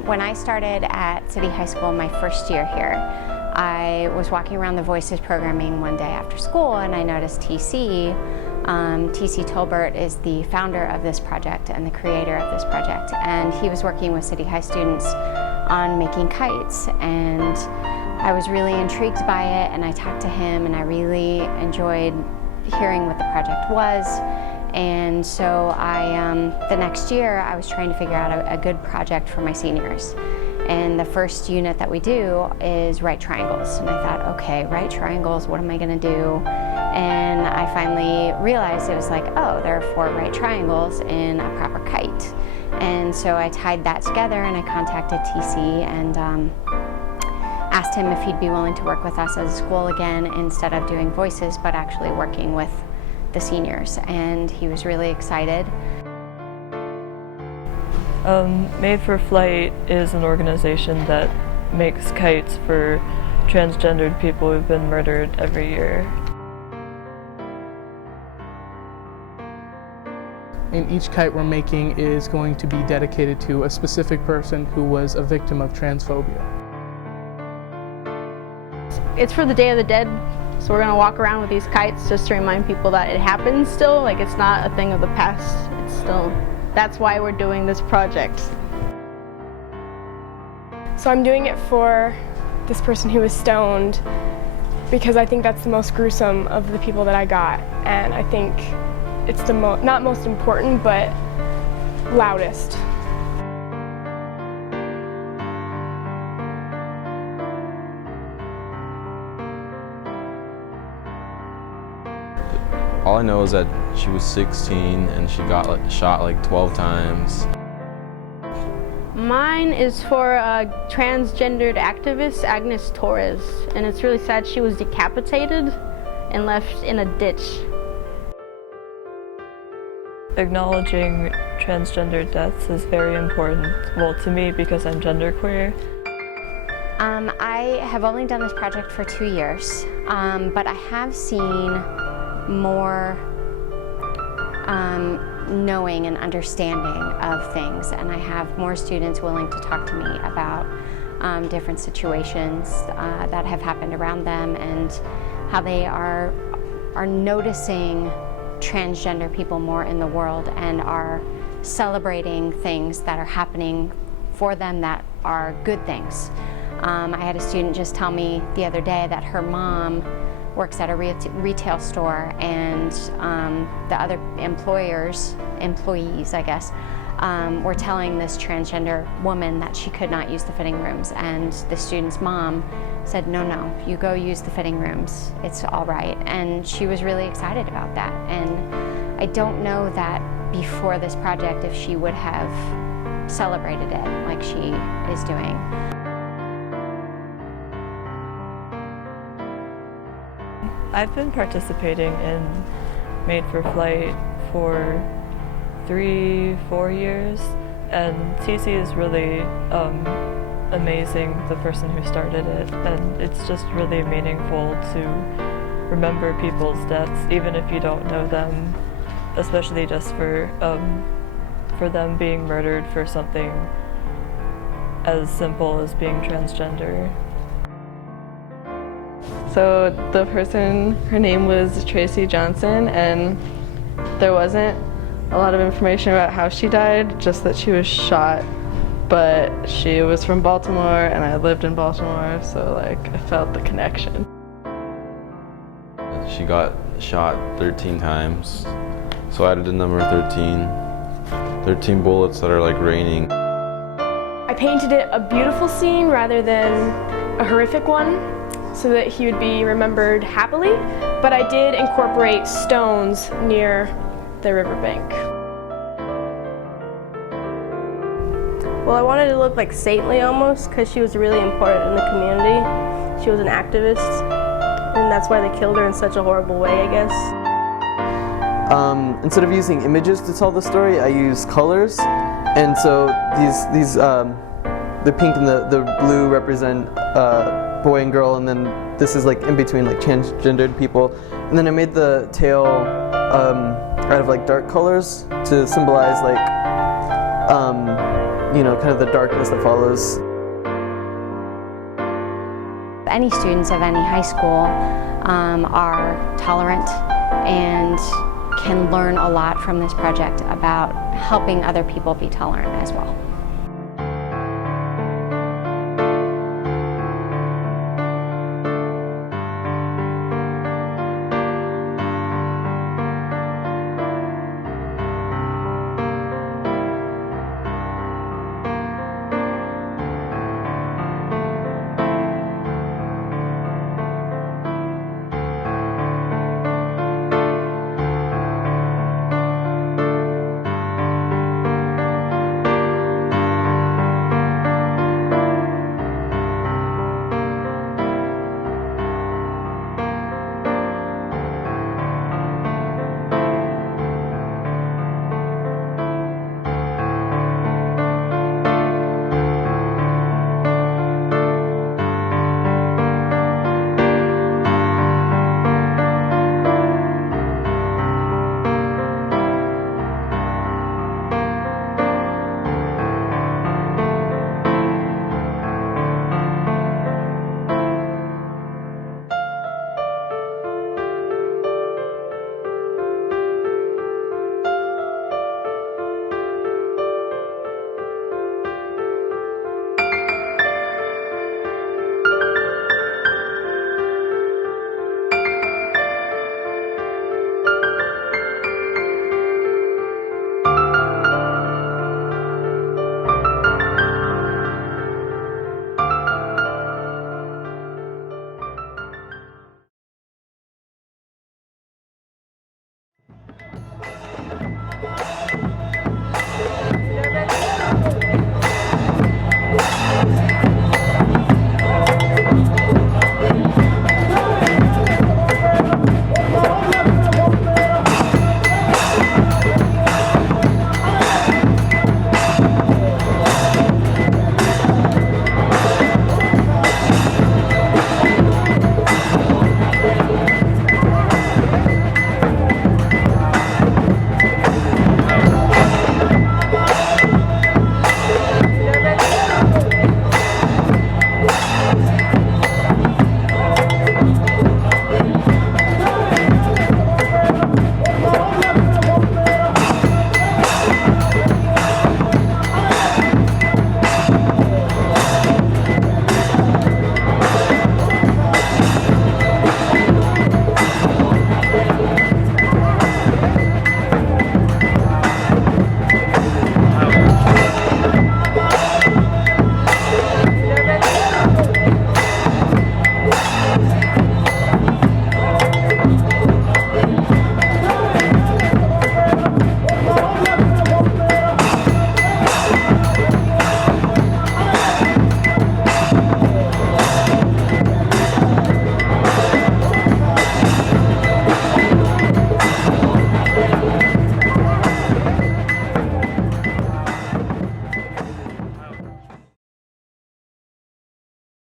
When I started at City High School my first year here, I was walking around the Voices programming one day after school and I noticed TC. TC Tolbert is the founder of this project and the creator of this project, and he was working with City High students on making kites, and I was really intrigued by it, and I talked to him and I really enjoyed hearing what the project was. And so the next year I was trying to figure out a good project for my seniors. And the first unit that we do is right triangles. And I thought, okay, right triangles, what am I gonna do? And I finally realized it was like, oh, there are 4 right triangles in a proper kite. And so I tied that together and I contacted TC and asked him if he'd be willing to work with us as a school again instead of doing voices, but actually working with the seniors, and he was really excited. Made for Flight is an organization that makes kites for transgendered people who've been murdered every year. And each kite we're making is going to be dedicated to a specific person who was a victim of transphobia. It's for the Day of the Dead. So we're going to walk around with these kites just to remind people that it happens still, like it's not a thing of the past. It's still, that's why we're doing this project. So I'm doing it for this person who was stoned because I think that's the most gruesome of the people that I got, and I think it's the not most important, but loudest. All I know is that she was 16 and she got shot like 12 times. Mine is for a transgendered activist, Agnes Torres, and it's really sad. She was decapitated and left in a ditch. Acknowledging transgender deaths is very important, well, to me because I'm genderqueer. I have only done this project for 2 years, but I have seen more knowing and understanding of things, and I have more students willing to talk to me about different situations that have happened around them and how they are noticing transgender people more in the world and are celebrating things that are happening for them that are good things. I had a student just tell me the other day that her mom works at a retail store, and the other employees, I guess, were telling this transgender woman that she could not use the fitting rooms, and the student's mom said, no, you go use the fitting rooms, it's all right. And she was really excited about that, and I don't know that before this project if she would have celebrated it like she is doing. I've been participating in Made for Flight for 3-4 years, and TC is really amazing, the person who started it, and it's just really meaningful to remember people's deaths, even if you don't know them, especially just for them being murdered for something as simple as being transgender. So the person, her name was Tracy Johnson, and there wasn't a lot of information about how she died, just that she was shot. But she was from Baltimore and I lived in Baltimore, so like I felt the connection. She got shot 13 times, so I added the number 13. 13 bullets that are like raining. I painted it a beautiful scene rather than a horrific one, so that he would be remembered happily, but I did incorporate stones near the riverbank. Well, I wanted to look like saintly almost, because she was really important in the community. She was an activist, and that's why they killed her in such a horrible way, I guess. Instead of using images to tell the story, I use colors, and so the pink and the blue represent boy and girl, and then this is like in between, like transgendered people. And then I made the tail out of like dark colors to symbolize like you know, kind of the darkness that follows. Any students of any high school are tolerant and can learn a lot from this project about helping other people be tolerant as well.